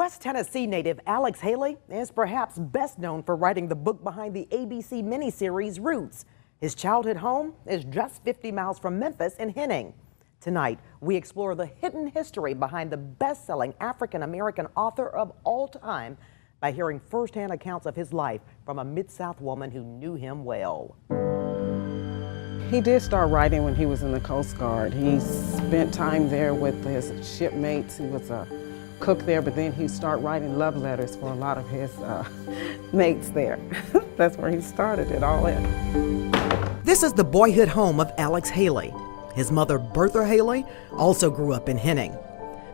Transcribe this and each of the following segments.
West Tennessee native Alex Haley is perhaps best known for writing the book behind the ABC miniseries Roots. His childhood home is just 50 miles from Memphis in Henning. Tonight, we explore the hidden history behind the best-selling African-American author of all time by hearing firsthand accounts of his life from a Mid-South woman who knew him well. He did start writing when he was in the Coast Guard. He spent time there with his shipmates. He was a cook there, but then he started writing love letters for a lot of his mates there. That's where he started it all in. This is the boyhood home of Alex Haley. His mother, Bertha Haley, also grew up in Henning.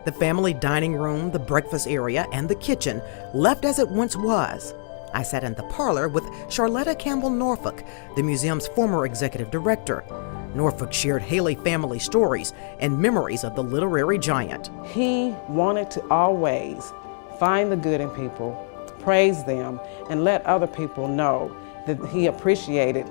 The family dining room, the breakfast area, and the kitchen left as it once was. I sat in the parlor with Charlotta Campbell Norfolk, the museum's former executive director. Norfolk shared Haley family stories and memories of the literary giant. He wanted to always find the good in people, praise them, and let other people know that he appreciated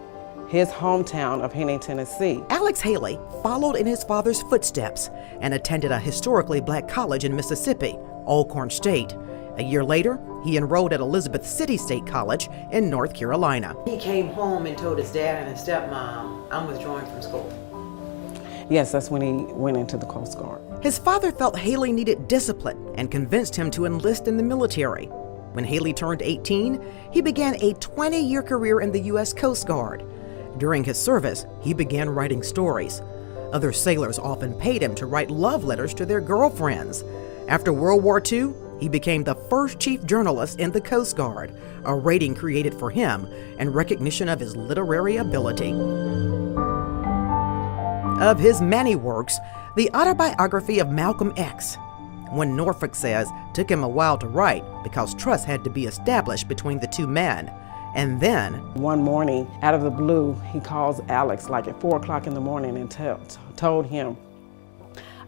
his hometown of Henning, Tennessee. Alex Haley followed in his father's footsteps and attended a historically black college in Mississippi, Alcorn State. A year later, he enrolled at Elizabeth City State College in North Carolina. He came home and told his dad and his stepmom, "I'm withdrawing from school." Yes, that's when he went into the Coast Guard. His father felt Haley needed discipline and convinced him to enlist in the military. When Haley turned 18, he began a 20-year career in the U.S. Coast Guard. During his service, he began writing stories. Other sailors often paid him to write love letters to their girlfriends. After World War II, he became the first chief journalist in the Coast Guard, a rating created for him in recognition of his literary ability. Of his many works, the autobiography of Malcolm X, one Norfolk says took him a while to write because trust had to be established between the two men. And then, one morning, out of the blue, he calls Alex like at 4 o'clock in the morning and told him,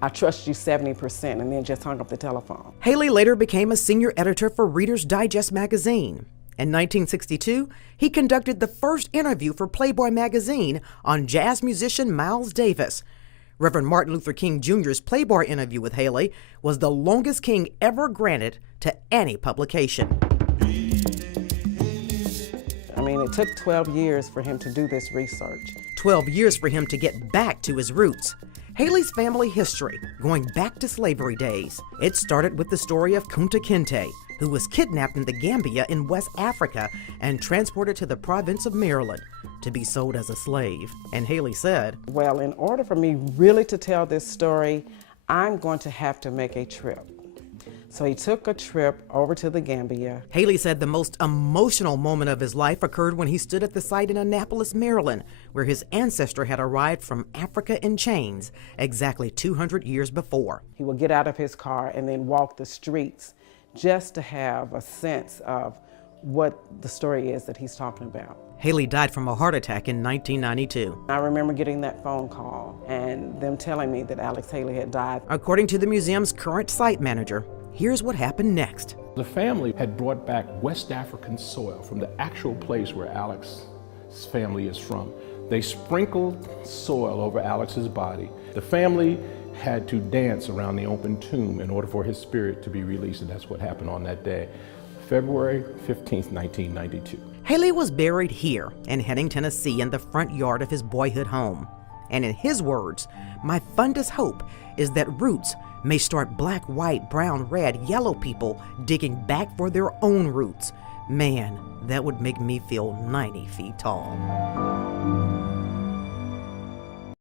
"I trust you 70%, and then just hung up the telephone. Haley later became a senior editor for Reader's Digest magazine. In 1962, he conducted the first interview for Playboy magazine on jazz musician Miles Davis. Reverend Martin Luther King Jr.'s Playboy interview with Haley was the longest King ever granted to any publication. I mean, it took 12 years for him to do this research. 12 years for him to get back to his roots. Haley's family history, going back to slavery days. It started with the story of Kunta Kinte, who was kidnapped in the Gambia in West Africa and transported to the province of Maryland to be sold as a slave. And Haley said, "Well, in order for me really to tell this story, I'm going to have to make a trip." So he took a trip over to the Gambia. Haley said the most emotional moment of his life occurred when he stood at the site in Annapolis, Maryland, where his ancestor had arrived from Africa in chains exactly 200 years before. He would get out of his car and then walk the streets just to have a sense of what the story is that he's talking about. Haley died from a heart attack in 1992. I remember getting that phone call and them telling me that Alex Haley had died. According to the museum's current site manager, here's what happened next. The family had brought back West African soil from the actual place where Alex's family is from. They sprinkled soil over Alex's body. The family had to dance around the open tomb in order for his spirit to be released, and that's what happened on that day, February 15th, 1992. Haley was buried here in Henning, Tennessee, in the front yard of his boyhood home. And in his words, "My fondest hope is that roots may start black, white, brown, red, yellow people digging back for their own roots. Man, that would make me feel 90 feet tall."